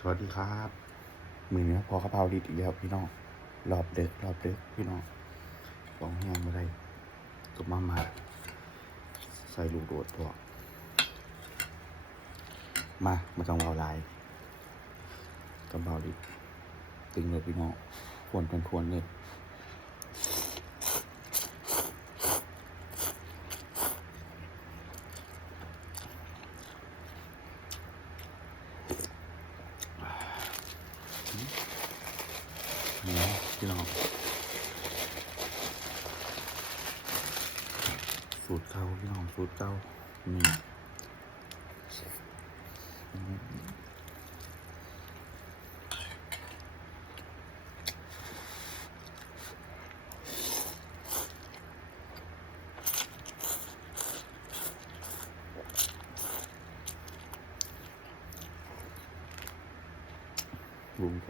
สวัสดีครับมือนี้พอกระเพราดิดอีกแล้วพี่น้องรอบเด็กพี่น้องของแห้งมาได้ตุบมาใส่ลูกโดดพอมาต้องเอาลายกระเพราดิดตึงเลยพี่น้องควรเลยนี่พี่น้องสูตรเก่าพี่น้องสูตรเก่านี่ลุงโต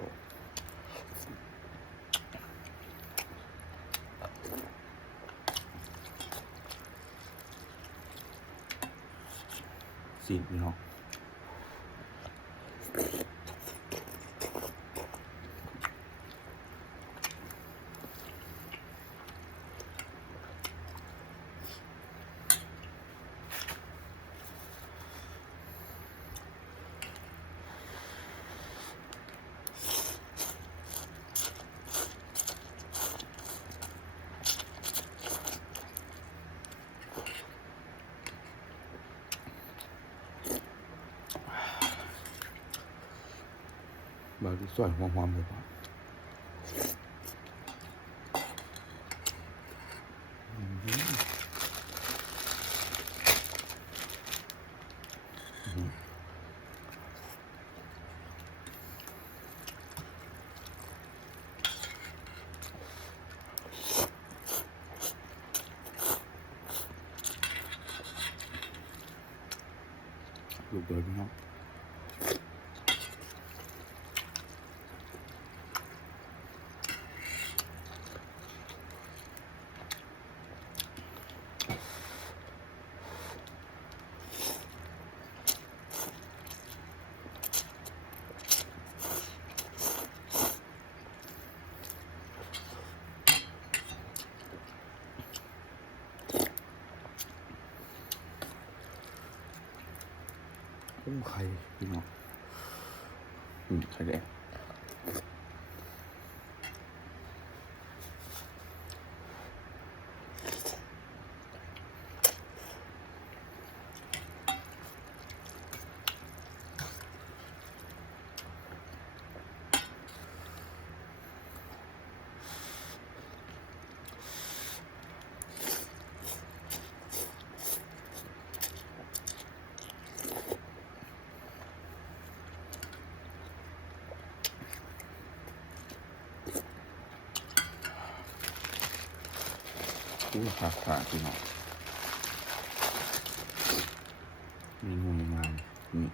สีพี่น้องบาลีสวยหอมๆเลยป่ะลูกเดินพี่น้องไข่พี่น้องไข่แดงขาพี่น้องมีงูงามนี่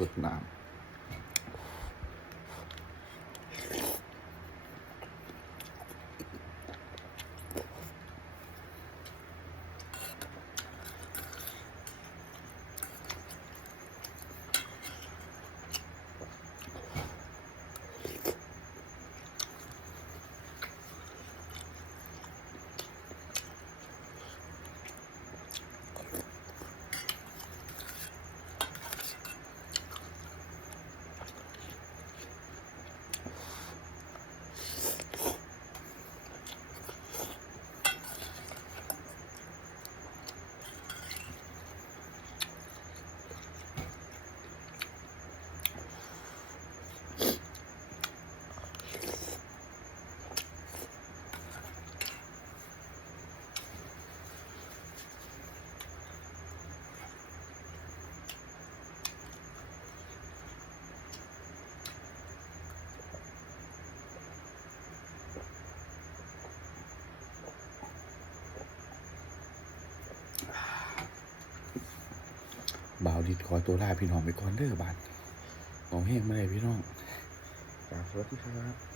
สุดน้ำ บ่าวดิดขอตัวลาพี่น้องไปก่อนเด้อบาดเอาแห้งมาเลยพี่น้องสวัสดีครับ